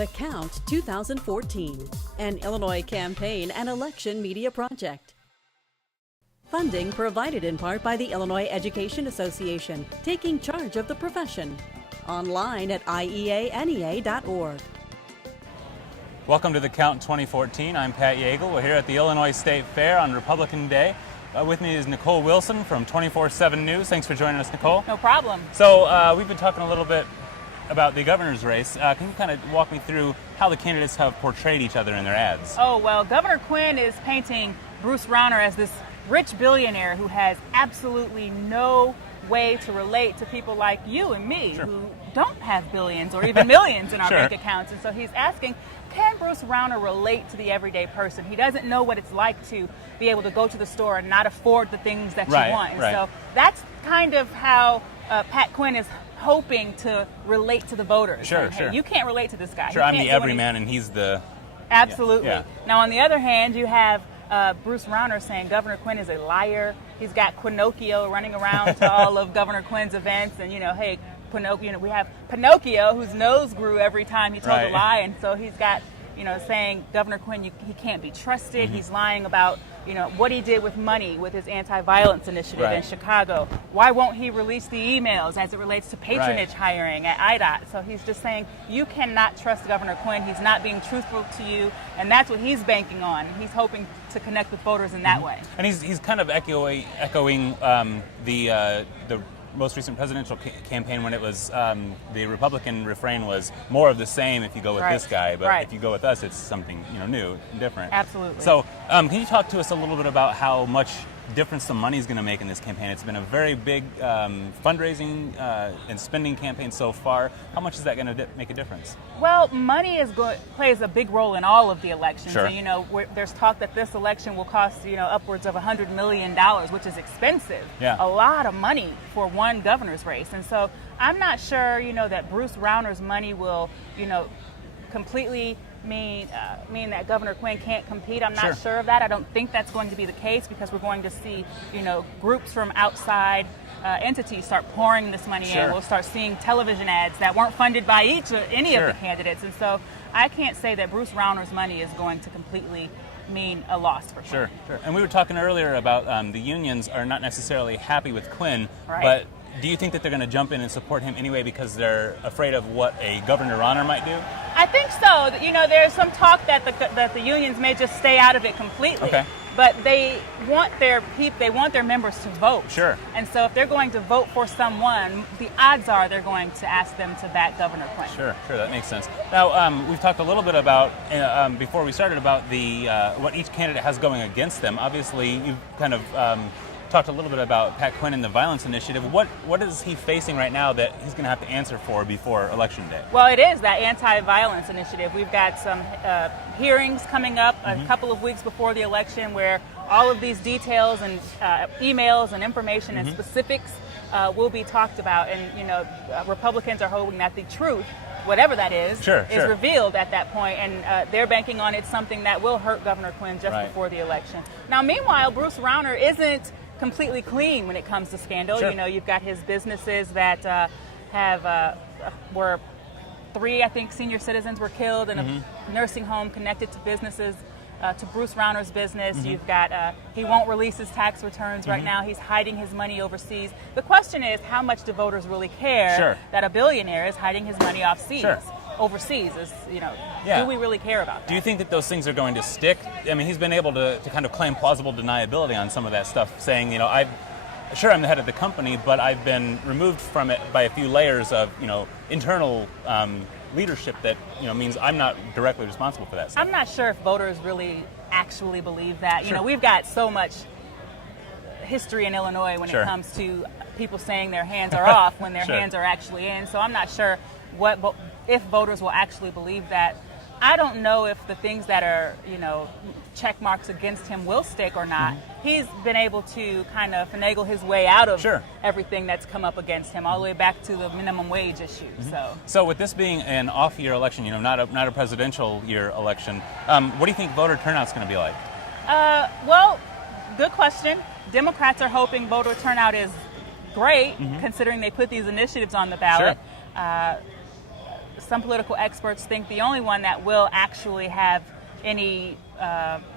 The Count 2014, an Illinois campaign and election media project. Funding provided in part by the Illinois Education Association, taking charge of the profession. Online at ieanea.org. Welcome to The Count 2014. I'm Pat Yeagle. We're here at the Illinois State Fair on Republican Day. With me is Nicole Wilson from 24/7 News. Thanks for joining us, Nicole. No problem. So we've been talking a little bit about the governor's race. Can you kind of walk me through how the candidates have portrayed each other in their ads? Oh, well, Governor Quinn is painting Bruce Rauner as this rich billionaire who has absolutely no way to relate to people like you and me who don't have billions or even millions in our bank accounts. And so he's asking, can Bruce Rauner relate to the everyday person? He doesn't know what it's like to be able to go to the store and not afford the things that you want. And so that's kind of how Pat Quinn is hoping to relate to the voters. Sure. You can't relate to this guy. I'm the everyman and he's the... Absolutely. Yeah. Now, on the other hand, you have Bruce Rauner saying Governor Quinn is a liar. He's got Pinocchio running around to all of Governor Quinn's events, and hey, Pinocchio. We have Pinocchio whose nose grew every time he told a lie, and so he's got saying Governor Quinn he can't be trusted. He's lying about what he did with money with his anti-violence initiative in Chicago. Why won't he release the emails as it relates to patronage hiring at IDOT? So he's just saying you cannot trust Governor Quinn. He's not being truthful to you, and that's what he's banking on. He's hoping to connect with voters in that way. And he's kind of echoing the most recent presidential campaign when it was the Republican refrain was more of the same if you go with this guy, but if you go with us, it's something new and different. Absolutely. So can you talk to us a little bit about how much difference the money is going to make in this campaign? It's been a very big fundraising and spending campaign so far. How much is that going to make a difference? Well, money plays a big role in all of the elections. Sure. And, there's talk that this election will cost upwards of $100 million, which is expensive. Yeah. A lot of money for one governor's race. And so I'm not sure that Bruce Rauner's money will completely mean that Governor Quinn can't compete. I'm not sure of that. I don't think that's going to be the case because we're going to see, groups from outside entities start pouring this money in. We'll start seeing television ads that weren't funded by any of the candidates. And so I can't say that Bruce Rauner's money is going to completely mean a loss for Quinn. Sure. And we were talking earlier about the unions are not necessarily happy with Quinn, but do you think that they're going to jump in and support him anyway because they're afraid of what a Governor Rauner might do? I think so. There's some talk that the unions may just stay out of it completely. Okay. But they want their members to vote. Sure. And so if they're going to vote for someone, the odds are they're going to ask them to back Governor Quinn. Sure, that makes sense. Now, we've talked a little bit about, before we started, about the what each candidate has going against them. Obviously, you've kind of talked a little bit about Pat Quinn and the violence initiative. What is he facing right now that he's going to have to answer for before Election Day? Well, it is that anti-violence initiative. We've got some hearings coming up a couple of weeks before the election where all of these details and emails and information and specifics will be talked about. And, Republicans are hoping that the truth, whatever that is revealed at that point, and they're banking on it's something that will hurt Governor Quinn just before the election. Now, meanwhile, Bruce Rauner isn't completely clean when it comes to scandal. You've got his businesses that were 3, I think, senior citizens were killed in a nursing home connected to businesses, to Bruce Rauner's business. You've got, he won't release his tax returns right now. He's hiding his money overseas. The question is, how much do voters really care that a billionaire is hiding his money overseas? Do we really care about that? Do you think that those things are going to stick? I mean, he's been able to kind of claim plausible deniability on some of that stuff, saying, I'm the head of the company, but I've been removed from it by a few layers of, internal leadership that, means I'm not directly responsible for that stuff. I'm not sure if voters really actually believe that. We've got so much history in Illinois when it comes to people saying their hands are off when their hands are actually in. So I'm not sure if voters will actually believe that. I don't know if the things that are, check marks against him will stick or not. He's been able to kind of finagle his way out of everything that's come up against him, all the way back to the minimum wage issue. So with this being an off-year election, not a presidential year election, what do you think voter turnout's going to be like? Well, good question. Democrats are hoping voter turnout is great, considering they put these initiatives on the ballot. some political experts think the only one that will actually have any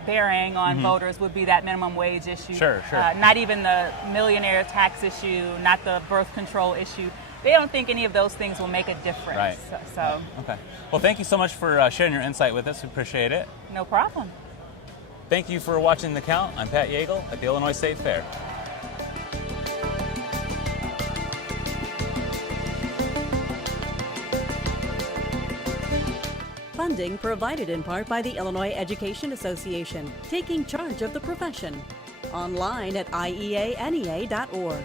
bearing on voters would be that minimum wage issue. Sure. Not even the millionaire tax issue, not the birth control issue. They don't think any of those things will make a difference. Right. So Okay. Well, thank you so much for sharing your insight with us. We appreciate it. no problem. Thank you for watching The Count. I'm Pat Yeagle at the Illinois State Fair. Funding provided in part by the Illinois Education Association, taking charge of the profession. Online at ieanea.org.